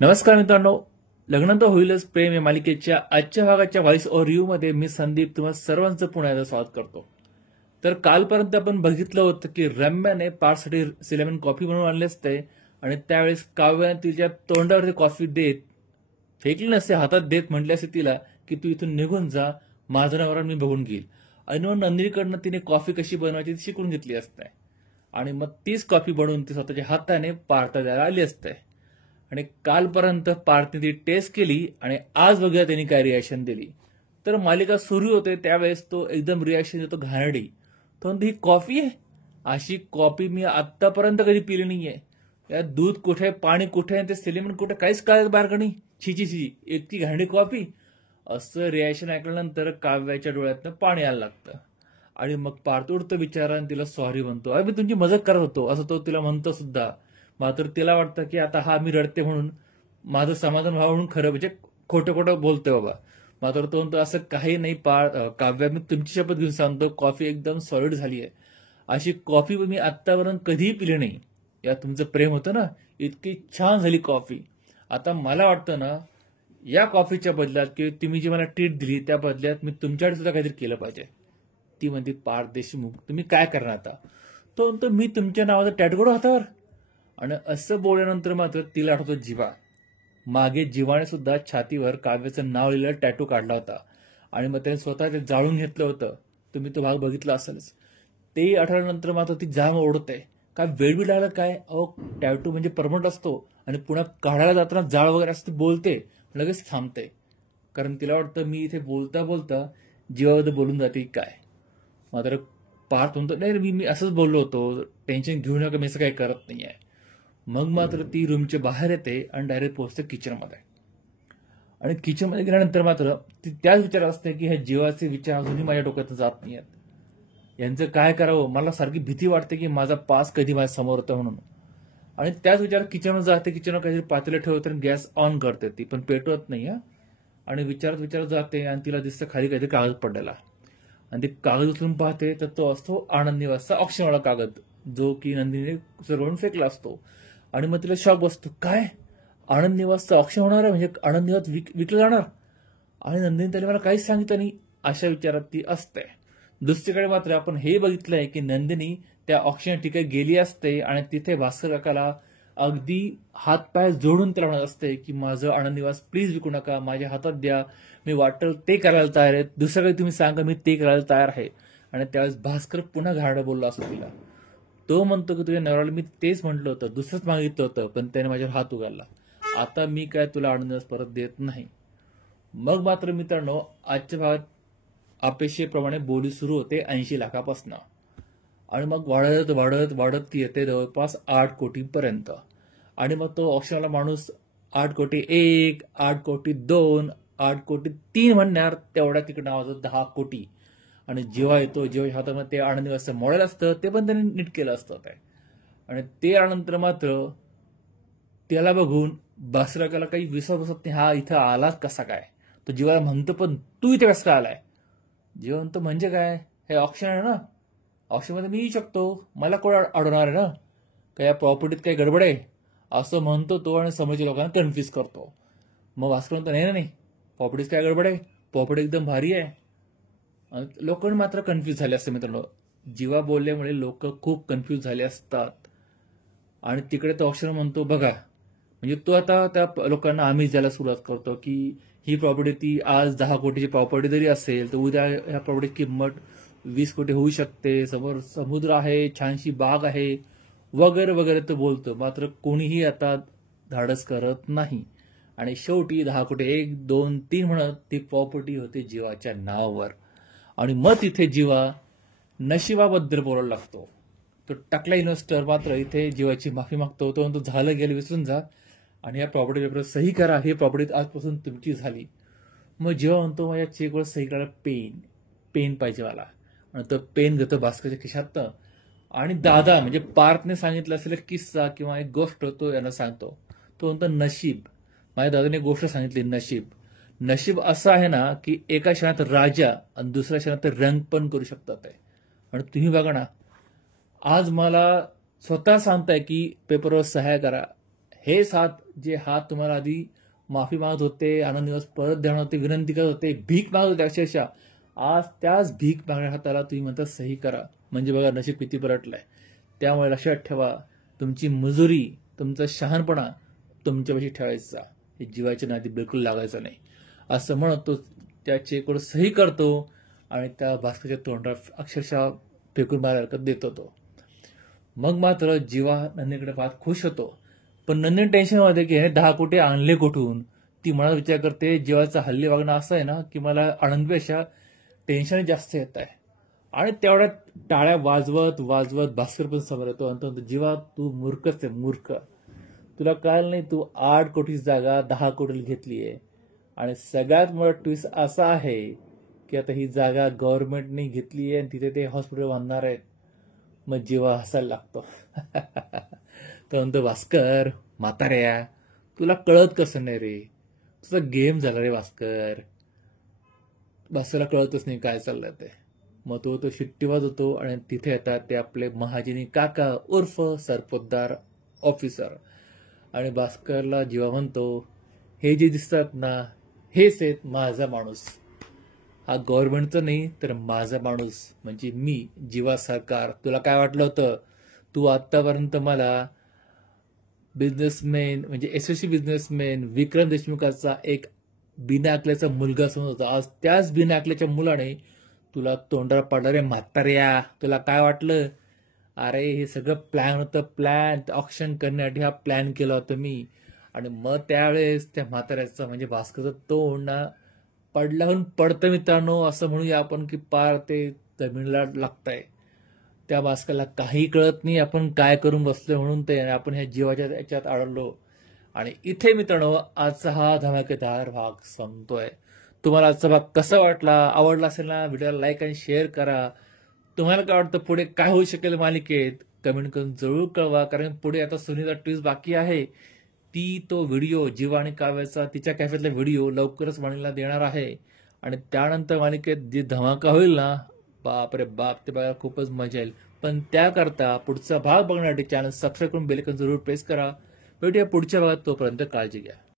नमस्कार मित्रांनो, लग्न तर होईलच प्रेम या मालिकेच्या आजच्या भागाच्या व्हॉइस ओव्हर रिव्ह्यू मध्ये मी संदीप तुम्हा सर्वांचं पुन्हा एकदा स्वागत करतो. तर कालपर्यंत आपण बघितलं होतं की रम्याने पार्टसाठी सिलेमन कॉफी बनवून आणले असते आणि त्यावेळेस काव्याने तिच्या तोंडावरती कॉफी देत फेकली नसते, हातात देत म्हटले असते तिला की तू इथून निघून जा, माझं नवरा मी बघून घेईल. आणि मग नंदिनीकडनं तिने कॉफी कशी बनवायची ती शिकून घेतली असते आणि मग तीच कॉफी बनवून ती स्वतःच्या हाताने पार्टला द्यायला आली असते. आणि कालपर्यंत पार्थने ती टेस्ट केली आणि आज बघूया त्यांनी काय रिॲक्शन दिली. तर मालिका सुरू होते त्यावेळेस तो एकदम रिॲक्शन देतो घाणेरडी. तो म्हणतो ही कॉफी आहे, अशी कॉफी मी आतापर्यंत कधी पिली नाहीये. यात दूध कुठे, पाणी कुठे, ते सिलेमन कुठे, काहीच कळत बारगणी. छी छी, इतकी घाणेरडी कॉफी. असं रिॲक्शन ऐकल्यानंतर काव्याच्या डोळ्यातनं पाणी यायला लागतं आणि मग पार्थ उडतं बिचारा आणि तिला सॉरी म्हणतो. अरे मी तुमची मदत करत होतो असं तो तिला म्हणतो सुद्धा. मात्र तिला वाटतं की आता हा मी रडते म्हणून माझं समाधान व्हावं म्हणून खरं म्हणजे खोटं खोटं बोलतोय बाबा. मात्र तो म्हणतो असं काही नाही काव्या, मी तुमची शपथ घेऊन सांगतो कॉफी एकदम सॉलिड झाली आहे. अशी कॉफी मी आत्तापर्यंत कधीही पिली नाही. या तुमचं प्रेम होतं ना, इतकी छान झाली कॉफी. आता मला वाटतं ना, या कॉफीच्या बदल्यात किंवा तुम्ही जी मला ट्रीट दिली त्या बदल्यात मी तुमच्याकडे सुद्धा काहीतरी केलं पाहिजे. ती म्हणते पार्थ देशमुख, तुम्ही काय करणार आता? तो म्हणतो मी तुमच्या नावाचं टॅटू काढू हातावर. आणि असं बोलल्यानंतर मात्र तिला आठवतो जीवा. मागे जीवाने सुद्धा छातीवर काव्याचं नाव लिहिलेलं टॅटू काढला होता आणि मग त्याने स्वतः ते जाळून घेतलं होतं. तुम्ही तो भाग बघितला असेलच. ते आठवल्यानंतर मात्र ती जाम ओढते. काय वेळ बी लागला काय? अहो टॅटू म्हणजे परमनंट असतो आणि पुन्हा काढायला जाताना जाळ वगैरे असं ती बोलते, लगेच थांबते. कारण तिला वाटतं मी इथे बोलता बोलता जीवाबद्दल बोलून जाते काय. मात्र पार्थ म्हणतो नाही मी असंच बोललो होतो, टेन्शन घेऊ नका, मी असं काही करत नाही आहे. मग मात्र ती रूमच्या बाहेर येते आणि डायरेक्ट पोहोचते किचनमध्ये. आणि किचनमध्ये गेल्यानंतर मात्र ती त्याच विचार असते की ह्या जीवाचे विचार अजूनही माझ्या डोक्यात जात नाही आहेत. यांचं काय करावं, मला सारखी भीती वाटते की माझा पास कधी माझ्या समोर होता म्हणून. आणि त्याच विचार किचनवर जाते, किचनवर काहीतरी पातेलं ठेवते आणि गॅस ऑन करते ती, पण पेटवत नाही. आणि विचारत जाते आणि तिला दिसतं खाली काहीतरी कागद पडलेला. आणि ते कागद उचलून पाहते तर तो असतो आनंद निवासचा ऑप्शनवाला कागद, जो की नंदिनीने चुरवून फेकला असतो. आणि मग तिला शॉक बसतो, काय आनंद निवासचं ऑप्शन होणार आहे, म्हणजे आनंद निवास विकलं जाणार. आणि नंदिनी त्याने मला काहीच सांगितलं नाही, अशा विचारात ती असते. दुसरीकडे मात्र आपण हे बघितलंय की नंदिनी त्या ऑप्शन ठिकाणी गेली असते आणि तिथे भास्कर काकाला अगदी हातपाय जोडून त्याला म्हणत असते की माझं आनंद निवास प्लीज विकू नका, माझ्या हातात द्या, मी वाटेल ते करायला तयार आहे, दुसरं काही तुम्ही सांगा मी ते करायला तयार आहे. आणि त्यावेळेस भास्कर पुन्हा घाणं बोलला असतो तिला. तो म्हणतो की तुझ्या नवऱ्याला मी तेच म्हटलं होतं, दुसरंच मागितलं होतं, पण त्याने माझ्यावर हात उगारला. आता मी काय तुला आनंद परत देत नाही. मग मात्र मित्रांनो, आजच्या भागात अपेक्षेप्रमाणे बोली सुरू होते 80 लाखापासून आणि मग वाढत वाढत वाढत ती येते जवळपास 8 कोटीपर्यंत. आणि मग तो ऑप्शनला माणूस 8 कोटी 1, 8 कोटी 2, 8 कोटी 3 म्हणणार, तेवढ्या तिकडे नावाचं 10 कोटी. आणि जेव्हा येतो, जेव्हा हातामध्ये ते आनंद निवासचं मॉडेल असतं ते पण त्याने नीट केलं असतं काय. आणि ते आल्यानंतर मात्र त्याला बघून भास्कराला काही विश्वास बसत नाही, हा इथं आलाच कसा काय. तो जीवाला म्हणतो पण तू इथे कसं काय आलाय. जीवा म्हणतो म्हणजे काय, हे ऑप्शन आहे ना, ऑप्शनमध्ये मी येऊ शकतो, मला कोण अडवणार आहे ना, का या प्रॉपर्टीत काही गडबड आहे असं म्हणतो तो आणि समोरच्या लोकांना कन्फ्युज करतो. मग भास्कर म्हणतो नाही नाही, प्रॉपर्टीत काय गडबड आहे, प्रॉपर्टी एकदम भारी आहे. लोकांनी मात्र कन्फ्युज झाले असते मित्रांनो. जीवा बोलल्यामुळे लोक खूप कन्फ्युज झाले असतात. आणि तिकडे तो ऑप्शन म्हणतो बघा, म्हणजे तो आता त्या लोकांना आम्हीच द्यायला सुरुवात करतो की ही प्रॉपर्टी ती आज 10 कोटीची प्रॉपर्टी जरी असेल तर उद्या ह्या प्रॉपर्टीची किंमत 20 कोटी होऊ शकते, समोर समुद्र आहे, छानशी बाग आहे, वगैरे वगैरे तो बोलतो. मात्र कोणीही आता धाडस करत नाही. आणि शेवटी 10 कोटी 1, 2, 3 म्हणत ती प्रॉपर्टी होती जीवाच्या नावावर. आणि मग तिथे जीवा नशिबाबद्दल बोलायला लागतो. तो टाकला इन्व्हेस्टर मात्र इथे जीवाची माफी मागतो. तो म्हणतो झालं गेलं विसरून जा आणि या प्रॉपर्टी पेपर सही करा, ही प्रॉपर्टी आजपासून तुमची झाली. मग जीवा म्हणतो माझ्या चेकवर सही करायला पेन पाहिजे मला. आणि तो पेन घेतो भास्करच्या खिशात आणि दादा म्हणजे पार्थने सांगितलं असेल एक किस्सा किंवा एक गोष्ट तो यांना सांगतो. तो म्हणतो नशीब, माझ्या दादाने गोष्ट सांगितली, नशीब असं आहे ना की एका क्षणात राजा आणि दुसऱ्या क्षणात रंग पण करू शकतात. आणि तुम्ही बघा ना, आज मला स्वतः सांगताय की पेपरवर सह्या करा, हेच हात जे हात तुम्हाला आधी माफी मागत होते, आनंद दिवस परत देणार होते, विनंती करत होते, भीक मागत होते अक्षरशः, आज त्याच भीक मागण्या हाताला तुम्ही म्हणता सही करा. म्हणजे बघा नशीब किती परटलंय. त्यामुळे लक्षात ठेवा, तुमची मजुरी, तुमचा शहाणपणा तुमच्यापाशी ठेवायचा, हे जीवाच्या नादी बिलकुल लागायचं नाही. असं म्हणत तो त्या चेकवर सही करतो आणि त्या भास्करच्या तोंडात अक्षरशः फेकून मारायला देतो तो. मग मात्र जीवा नंदिनीकडे पाहत खुश होतो. पण नंदिनी टेन्शनमध्ये की हे 10 कोटी आणले कुठून. ती मनात विचार करते, जीवाचं हल्ली वागणं असं आहे ना की मला आनंदपेक्षा टेन्शन जास्त येत आहे. आणि तेवढ्यात टाळ्या वाजवत वाजवत भास्कर पण समोर येतो आणि तो म्हणतो, जीवा तू मूर्खच आहे, मूर्ख. तुला कळलं नाही, तू 8 कोटी जागा 10 कोटीला घेतली आहे. आणि सगळ्यात मोठा ट्विस्ट असा आहे की आता ही जागा गव्हर्नमेंटने घेतली आहे आणि तिथे ते हॉस्पिटल बांधणार आहेत. मग जीवा हसायला लागतो. तो म्हणतो, भास्कर म्हाताऱ्या, तुला कळत कसं नाही रे, तुझा गेम झाला रे भास्कर. भास्करला कळतच नाही काय चाललंय ते. मग तो शिट्टी वाजवतो आणि तिथे येतात ते आपले महाजनी काका उर्फ सरपोतदार ऑफिसर. आणि भास्करला जीवा म्हणतो, हे जे दिसतात ना, हेच आहेत माझा माणूस. हा गव्हर्नमेंटचा नाही तर माझा माणूस म्हणजे मी, जीवा सरकार. तुला काय वाटलं होतं, तू आतापर्यंत मला बिझनेसमॅन म्हणजे यशस्वी बिझनेसमॅन विक्रम देशमुखाचा एक बिना आकल्याचा मुलगा समजत होता. आज त्याच बिना आकल्याच्या मुलाने तुला तोंडाला पाडलं रे म्हाताऱ्या. तुला काय वाटलं, अरे हे सगळं प्लॅन होतं, प्लॅन ऑक्शन करण्यासाठी हा प्लॅन केला होता मी. आणि मग त्यावेळेस त्या म्हाताऱ्याचा म्हणजे भास्करचं तोंड पडल्याहून पडतं मित्रांनो, असं म्हणूया आपण की पार ते जमिनीला लागतंय. त्या भास्करला काही कळत नाही आपण काय करून बसलोय म्हणून ते आपण ह्या जीवाच्या याच्यात अडवलो. आणि इथे मित्रांनो आजचा हा धमाकेदार भाग संपतोय. तुम्हाला आजचा भाग कसा वाटला, आवडला असेल ना, व्हिडिओला लाईक आणि शेअर करा. तुम्हाला काय वाटतं पुढे काय होऊ शकेल मालिकेत, कमेंट करून जरूर कळवा. कारण पुढे आता सुनीता ट्विस्ट बाकी आहे. तो व्हिडिओ जीवा आणि काव्याचा तिच्या कॅफेतला व्हिडिओ लवकरच मालिकेला देणार आहे. आणि त्यानंतर मालिकेत जी धमाका होईल ना, बाप रे बाप, ते बघायला खूपच मजा येईल. पण त्याकरता पुढचा भाग बघण्यासाठी चॅनल सबस्क्राईब करून बेल आयकॉन जरूर प्रेस करा. भेटूया पुढच्या भागात, तोपर्यंत काळजी घ्या.